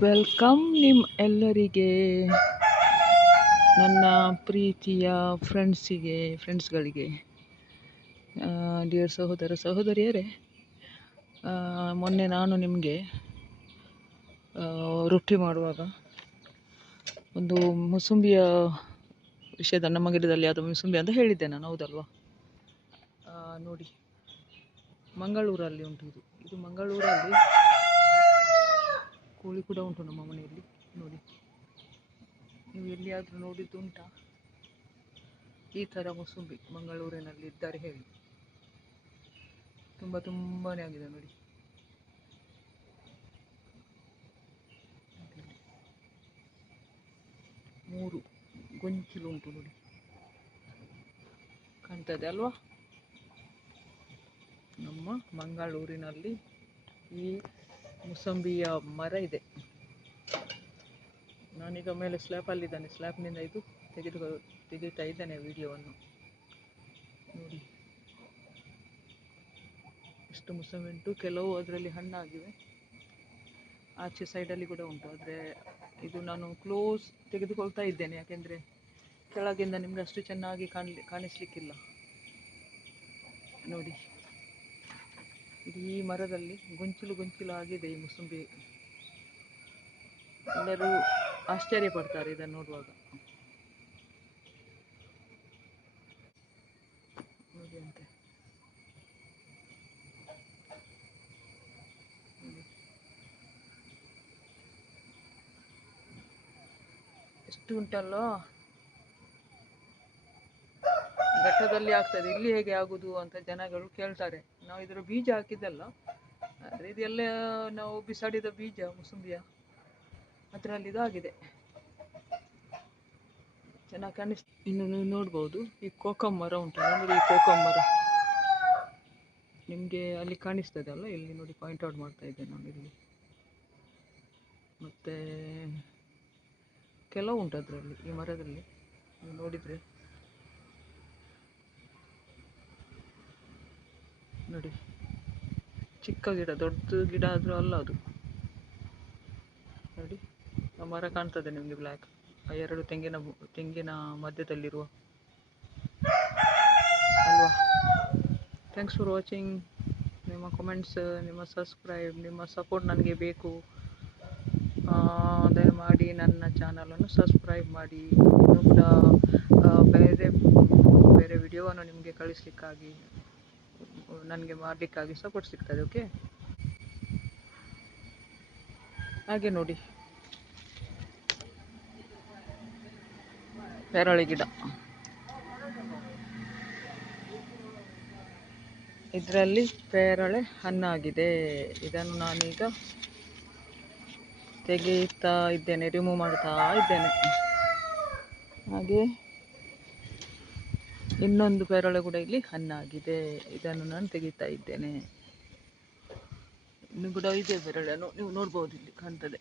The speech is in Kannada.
ವೆಲ್ಕಮ್ ಎಲ್ಲರಿಗೆ, ನನ್ನ ಪ್ರೀತಿಯ ಫ್ರೆಂಡ್ಸ್ಗಳಿಗೆ, ಡಿಯರ್ ಸಹೋದರ ಸಹೋದರಿಯರೇ. ಮೊನ್ನೆ ನಾನು ನಿಮಗೆ ರೊಟ್ಟಿ ಮಾಡುವಾಗ ಒಂದು ಮೂಸಂಬಿಯ ವಿಷಯದ, ನಮ್ಮ ಗಿಡದಲ್ಲಿ ಅದು ಮೂಸಂಬಿ ಅಂತ ಹೇಳಿದ್ದೆ ನಾನು, ಹೌದಲ್ವಾ? ನೋಡಿ, ಮಂಗಳೂರಲ್ಲಿ ಉಂಟು ಇದು ಮಂಗಳೂರಲ್ಲಿ. ಕೋಳಿ ಕೂಡ ಉಂಟು ನಮ್ಮ ಮನೆಯಲ್ಲಿ. ನೋಡಿ, ನೀವು ಎಲ್ಲಿಯಾದರೂ ನೋಡಿದ್ದು ಉಂಟಾ ಈ ಥರ ಮೂಸಂಬಿ? ಮಂಗಳೂರಿನಲ್ಲಿ ಇದ್ದಾರೆ ಹೇಳಿ. ತುಂಬಾನೇ ಆಗಿದೆ ನೋಡಿ. ಮೂರು ಗೊಂಚಲು ಉಂಟು ನೋಡಿ, ಕಾಣ್ತದೆ ಅಲ್ವಾ? ನಮ್ಮ ಮಂಗಳೂರಿನಲ್ಲಿ ಈ ಮೂಸಂಬಿಯ ಮರ ಇದೆ. ನಾನೀಗ ಮೇಲೆ ಸ್ಲ್ಯಾಪಲ್ಲಿದ್ದಾನೆ, ಸ್ಲ್ಯಾಪ್ನಿಂದ ಇದು ತೆಗಿತಾ ಇದ್ದೇನೆ ವಿಡಿಯೋವನ್ನು. ನೋಡಿ ಎಷ್ಟು ಮೂಸಂಬಿ ಉಂಟು. ಕೆಲವು ಅದರಲ್ಲಿ ಹಣ್ಣಾಗಿವೆ, ಆಚೆ ಸೈಡಲ್ಲಿ ಕೂಡ ಉಂಟು. ಆದರೆ ಇದು ನಾನು ಕ್ಲೋಸ್ ತೆಗೆದುಕೊಳ್ತಾ ಇದ್ದೇನೆ, ಯಾಕೆಂದರೆ ಕೆಳಗಿಂದ ನಿಮ್ಗೆ ಅಷ್ಟು ಚೆನ್ನಾಗಿ ಕಾಣಿಸ್ಲಿಕ್ಕಿಲ್ಲ. ನೋಡಿ, ಇಡೀ ಮರದಲ್ಲಿ ಗೊಂಚಲು ಆಗಿದೆ ಈ ಮೂಸಂಬಿ. ಎಲ್ಲರೂ ಆಶ್ಚರ್ಯ ಪಡ್ತಾರೆ ಇದನ್ನು ನೋಡುವಾಗ. ನೋಡಿ ಅಂತೆ, ಎಷ್ಟು ಉಂಟಲ್ಲೋ. ಘಟ್ಟದಲ್ಲಿ ಆಗ್ತದೆ, ಇಲ್ಲಿ ಹೇಗೆ ಆಗುದು ಅಂತ ಜನಗಳು ಕೇಳ್ತಾರೆ. ನಾವು ಇದರ ಬೀಜ ಹಾಕಿದ್ದಲ್ಲ, ಆದರೆ ಇದೆಲ್ಲ ನಾವು ಬಿಸಾಡಿದ ಬೀಜ ಮೂಸಂಬಿಯ, ಅದರಲ್ಲಿ ಇದಾಗಿದೆ. ಚೆನ್ನಾಗಿ ಇನ್ನು ನೀವು ನೋಡ್ಬೋದು, ಈ ಕೋಕಂ ಮರ ಉಂಟಲ್ಲ, ನೋಡಿ ಈ ಕೋಕಂ ಮರ ನಿಮಗೆ ಅಲ್ಲಿ ಕಾಣಿಸ್ತದೆ ಅಲ್ಲ, ಇಲ್ಲಿ ನೋಡಿ ಪಾಯಿಂಟ್ ಔಟ್ ಮಾಡ್ತಾ ಇದ್ದೆ ನಾನು ಇಲ್ಲಿ. ಮತ್ತೆ ಕೆಲವು ಉಂಟು ಅದರಲ್ಲಿ, ಈ ಮರದಲ್ಲಿ ನೀವು ನೋಡಿದರೆ. ನೋಡಿ, ಚಿಕ್ಕ ಗಿಡ, ದೊಡ್ಡ ಗಿಡ ಆದರೂ ಅಲ್ಲ ಅದು. ನೋಡಿ, ಆ ಮರ ಕಾಣ್ತದೆ ನಿಮಗೆ ಬ್ಲ್ಯಾಕ್, ಆ ಎರಡು ತೆಂಗಿನ ಮಧ್ಯದಲ್ಲಿರುವ ಅಲ್ವಾ? Thanks for watching. ನಿಮ್ಮ ಕಮೆಂಟ್ಸ್, ನಿಮ್ಮ ಸಬ್ಸ್ಕ್ರೈಬ್, ನಿಮ್ಮ ಸಪೋರ್ಟ್ ನನಗೆ ಬೇಕು. ದಯಮಾಡಿ ನನ್ನ ಚಾನಲನ್ನು ಸಬ್ಸ್ಕ್ರೈಬ್ ಮಾಡಿ. ಇನ್ನೂ ಕೂಡ ಬೇರೆ ವಿಡಿಯೋವನ್ನು ನಿಮಗೆ ಕಳಿಸ್ಲಿಕ್ಕಾಗಿ, ನನಗೆ ಮಾಡಲಿಕ್ಕಾಗಿ ಸಪೋರ್ಟ್ ಸಿಗ್ತದೆ. ಓಕೆ, ಹಾಗೆ ನೋಡಿ ಪೇರಳೆ ಗಿಡ, ಇದರಲ್ಲಿ ಪೇರಳೆ ಹಣ್ಣಾಗಿದೆ. ಇದನ್ನು ನಾನೀಗ ತೆಗೆಯುತ್ತಾ ಇದ್ದೇನೆ, ರಿಮೂವ್ ಮಾಡ್ತಾ ಇದ್ದೇನೆ. ಹಾಗೆ ಇನ್ನೊಂದು ಪೇರಳೆ ಕೂಡ ಇಲ್ಲಿ ಹಣ್ಣಾಗಿದೆ, ಇದನ್ನು ನಾನು ತೆಗಿತಾ ಇದ್ದೇನೆ. ಇನ್ನು ಕೂಡ ಇದೆ ಪೇರಳೆ, ನೀವು ನೋಡ್ಬೋದು, ಇಲ್ಲಿ ಕಾಣ್ತದೆ.